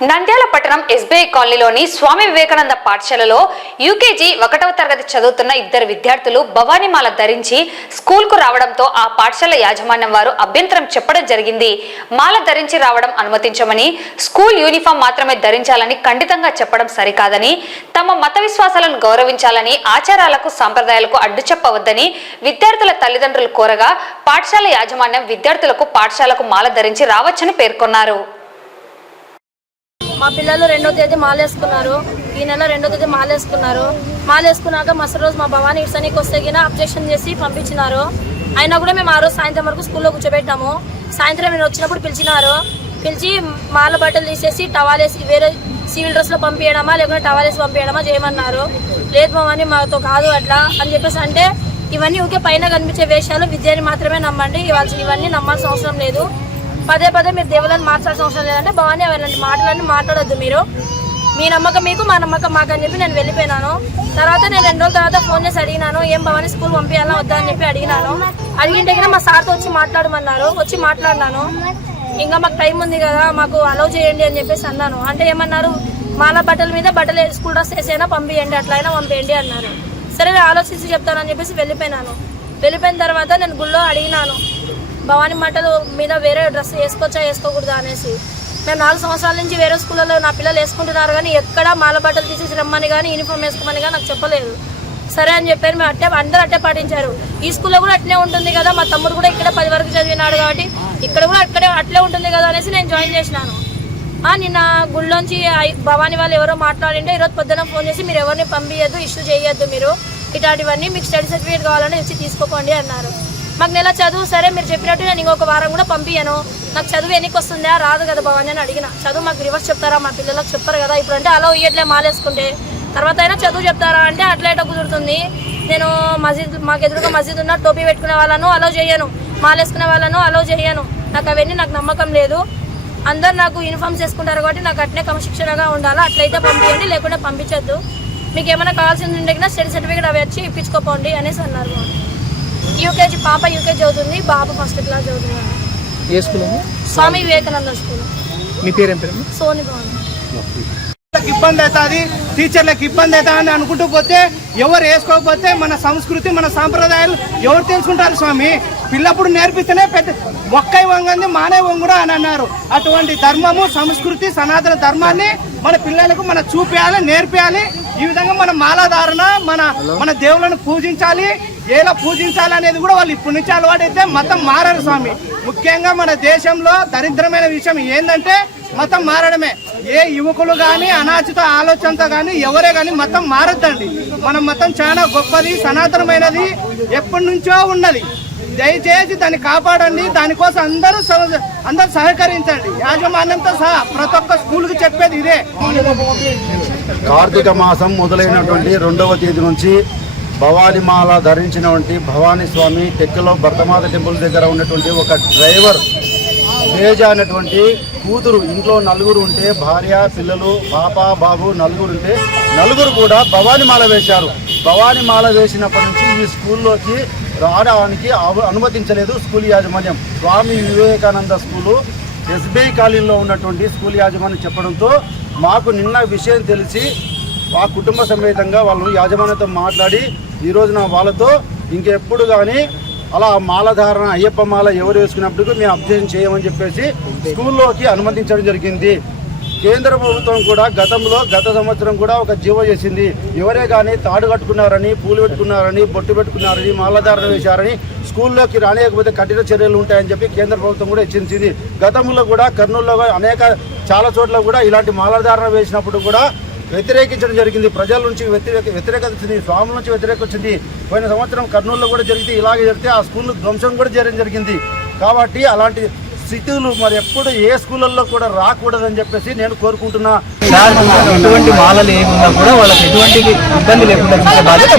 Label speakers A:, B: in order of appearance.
A: నంద్యాల పట్టణం ఎస్బీఐ కాలనీలోని స్వామి వివేకానంద పాఠశాలలో యూకేజీ ఒకటవ తరగతి చదువుతున్న ఇద్దరు విద్యార్థులు భవానీమాల ధరించి స్కూల్కు రావడంతో ఆ పాఠశాల యాజమాన్యం వారు అభ్యంతరం చెప్పడం జరిగింది. మాల ధరించి రావడం అనుమతించమని స్కూల్ యూనిఫామ్ మాత్రమే ధరించాలని ఖండితంగా చెప్పడం సరికాదని తమ మత విశ్వాసాలను గౌరవించాలని ఆచారాలకు సాంప్రదాయాలకు అడ్డు చెప్పవద్దని విద్యార్థుల తల్లిదండ్రులు కోరగా పాఠశాల యాజమాన్యం విద్యార్థులకు పాఠశాలకు మాల ధరించి రావచ్చని పేర్కొన్నారు.
B: మా పిల్లలు రెండో తేదీ మాలేసుకున్నారు. ఈ నెల రెండో తేదీ మాలేసుకున్నారు. మాలేసుకున్నాక మరుసటి రోజు మా భవానీ ఇడ్సనికి వస్తే గిన అబ్జెక్షన్ చేసి పంపించినారు. అయినా కూడా మేము ఆ రోజు సాయంత్రం వరకు స్కూల్లో కూర్చోబెట్టాము. సాయంత్రం నేను వచ్చినప్పుడు పిలిచినారు. పిలిచి మాల బట్టలు తీసేసి టవాలేసి వేరే సివిల్ డ్రెస్లో పంపించడమా లేకుంటే టవాలేసి పంపించడమా చేయమన్నారు. లేదు మామని మాతో కాదు అట్లా అని చెప్పేసి అంటే ఇవన్నీ ఊకే పైన కనిపించే వేషాలు విద్యని మాత్రమే నమ్మండి. ఇవాళ ఇవన్నీ నమ్మాల్సిన అవసరం లేదు. పదే పదే మీరు దేవులను మార్చాల్సిన అవసరం లేదంటే భవానీ అలాంటి మాటలన్నీ మాట్లాడొద్దు మీరు. మీ నమ్మకం మీకు మా నమ్మకం మాకు అని చెప్పి నేను వెళ్ళిపోయినాను. తర్వాత నేను రెండు రోజుల తర్వాత ఫోన్ చేసి అడిగినాను ఏం భవానీ స్కూల్ పంపించాలా వద్దా అని చెప్పి అడిగినాను. అడిగింటే మా సార్తో వచ్చి మాట్లాడమన్నారు వచ్చి మాట్లాడినాను. ఇంకా మాకు టైం ఉంది కదా మాకు అలౌ చేయండి అని చెప్పేసి అన్నాను. అంటే ఏమన్నారు మాల బట్టల మీద బట్టలు స్కూల్ డ్రెస్ వేసైనా పంపించండి అట్లయినా పంపియండి అన్నారు. సరే నేను ఆలోచించి చెప్తానని చెప్పేసి వెళ్ళిపోయినాను. వెళ్ళిపోయిన తర్వాత నేను గుళ్ళో అడిగినాను. భవానీ మంటలు మీద వేరే డ్రెస్ వేసుకోవచ్చా వేసుకోకూడదా అనేసి. మేము నాలుగు సంవత్సరాల నుంచి వేరే స్కూళ్ళలో నా పిల్లలు వేసుకుంటున్నారు కానీ ఎక్కడా మాల బట్టలు తీసేసి రమ్మని కానీ యూనిఫామ్ వేసుకోమని కానీ నాకు చెప్పలేదు. సరే అని చెప్పారు మేము అట్టే అందరూ అట్టే పాటించారు. ఈ స్కూల్లో కూడా అట్లే ఉంటుంది కదా మా తమ్ముడు కూడా ఇక్కడ పది వరకు చదివినాడు కాబట్టి ఇక్కడ కూడా అక్కడే అట్లే ఉంటుంది కదా అనేసి నేను జాయిన్ చేసినాను. నిన్న గుళ్ళోంచి భవాని భవానీ వాళ్ళు ఎవరో మాట్లాడింటే ఈరోజు పొద్దున ఫోన్ చేసి మీరు ఎవరిని పంపించద్దు ఇష్యూ చేయొద్దు మీరు. ఇట్లాంటివన్నీ మీకు స్టడీ సర్టిఫికేట్ కావాలంటే ఇచ్చి తీసుకోకండి అన్నారు. మాకు నెల చదువు సరే మీరు చెప్పినట్టు నేను ఇంకొక వారం కూడా పంపించాను నాకు చదువు ఎన్నికి వస్తుందా? రాదు కదా భవాని అని అడిగిన. చదువు మాకు రివర్స్ చెప్తారా? మా పిల్లలకు చెప్పరు కదా. ఇప్పుడు అంటే అలా ఇయ్యట్లే మాలేసుకుంటే. తర్వాత అయినా చదువు చెప్తారా అంటే అట్లా ఎట్లా కుదురుతుంది. నేను మసీద్ మాకు ఎదురుగా మసీద్ ఉన్న టోపీ పెట్టుకునే వాళ్ళను అలో చేయను. మాలేసుకునే వాళ్ళను అలో చేయను. నాకు అవన్నీ నాకు నమ్మకం లేదు. అందరు నాకు యూనిఫామ్స్ వేసుకుంటారు కాబట్టి నాకు అట్లే క్రమశిక్షణగా ఉండాలా? అట్లయితే పంపించండి లేకుంటే పంపించద్దు. మీకు ఏమైనా కావాల్సింది ఉంటే స్టడీ సర్టిఫికేట్ అవి వచ్చి ఇప్పించుకోపోండి అనేసి అన్నారు యూకేజీ పాప యూకేజీ చదువుతుంది బాబు ఫస్ట్ క్లాస్ చదువుతుంది
C: ఏ స్కూల్?
B: స్వామి వివేకానంద స్కూల్.
C: మీ పేరేం పేరు?
B: సోని భవన్.
D: ఇబ్బంది అవుతుంది టీచర్లకు ఇబ్బంది అవుతుంది అని అనుకుంటూ పోతే ఎవరు వేసుకోకపోతే మన సంస్కృతి మన సాంప్రదాయాలు ఎవరు తెలుసుకుంటారు స్వామి? పిల్లప్పుడు నేర్పిస్తేనే పెద్ద మొక్కై వంగంది మానే వంగుడు అని అన్నారు. అటువంటి ధర్మము సంస్కృతి సనాతన ధర్మాన్ని మన పిల్లలకు మన చూపించాలి నేర్పించాలి ఈ విధంగా మన మాలాధారణ మన మన దేవులను పూజించాలి. ఎలా పూజించాలి అనేది కూడా వాళ్ళు ఇప్పటి నుంచి అలవాటైతే మతం మారారు స్వామి. ముఖ్యంగా మన దేశంలో దరిద్రమైన విషయం ఏంటంటే మతం మారడమే. ఏ యువకులు కానీ అనాచిత ఆలోచనతో కానీ ఎవరే కానీ మతం మారద్దండి. మన మతం చాలా గొప్పది సనాతనమైనది ఎప్పటి నుంచో ఉన్నది. దయచేసి దాన్ని కాపాడండి. దానికోసం అందరూ సహ- అందరూ సహకరించండి. యాజమాన్యంతో సహా ప్రతి ఒక్క స్కూల్కి చెప్పేది ఇదే.
E: కార్తీక మాసం మొదలైనటువంటి రెండవ తేదీ నుంచి భవానిమాల ధరించినటువంటి భవానీ స్వామి టెక్కలో భర్తమాత టెంపుల్ దగ్గర ఉన్నటువంటి ఒక డ్రైవర్ తేజ అనేటువంటి కూతురు. ఇంట్లో నలుగురు ఉంటే భార్య పిల్లలు పాప బాబు నలుగురు ఉంటే నలుగురు కూడా భవానిమాల వేశారు. భవానిమాల వేసినప్పటి నుంచి ఈ స్కూల్లోకి రావడానికి అనుమతించలేదు స్కూల్ యాజమాన్యం. స్వామి వివేకానంద స్కూలు ఎస్బీఐ కాలనీలో ఉన్నటువంటి స్కూల్ యాజమాన్యం చెప్పడంతో మాకు నిన్న విషయం తెలిసి ఆ కుటుంబ సమేతంగా వాళ్ళను యాజమాన్యంతో మాట్లాడి ఈ రోజున వాళ్ళతో ఇంకెప్పుడు కానీ అలా మాలధారణ అయ్యప్ప మాల ఎవరు వేసుకున్నప్పుడు మేము అబ్జెక్షన్ చేయమని చెప్పేసి స్కూల్లోకి అనుమతించడం జరిగింది. కేంద్ర ప్రభుత్వం కూడా గతంలో గత సంవత్సరం కూడా ఒక జీవో చేసింది. ఎవరే కానీ తాడు కట్టుకున్నారని పూలు పెట్టుకున్నారని బొట్టు పెట్టుకున్నారని మాలధారణ వేశారని స్కూల్లోకి రానియకపోతే కఠిన చర్యలు ఉంటాయని చెప్పి కేంద్ర ప్రభుత్వం కూడా హెచ్చరించింది. గతంలో కూడా కర్నూలులో అనేక చాలా చోట్ల కూడా ఇలాంటి మాలధారణ వేసినప్పుడు కూడా వ్యతిరేకించడం జరిగింది. ప్రజల నుంచి వ్యతిరేక వ్యతిరేకత వచ్చింది స్వాముల నుంచి వ్యతిరేకత వచ్చింది. పోయిన సంవత్సరం కర్నూలులో కూడా జరిగితే ఇలాగే జరిగితే ఆ స్కూల్ ధ్వంసం కూడా చేయడం జరిగింది. కాబట్టి అలాంటి స్థితులు మరి ఎప్పుడు ఏ స్కూళ్ళల్లో కూడా రాకూడదని చెప్పేసి నేను కోరుకుంటున్నా.
C: ఎటువంటి మాలలు ఏమున్నా కూడా వాళ్ళకి ఎటువంటి ఇబ్బంది లేకుండా చూసే బాధ్యత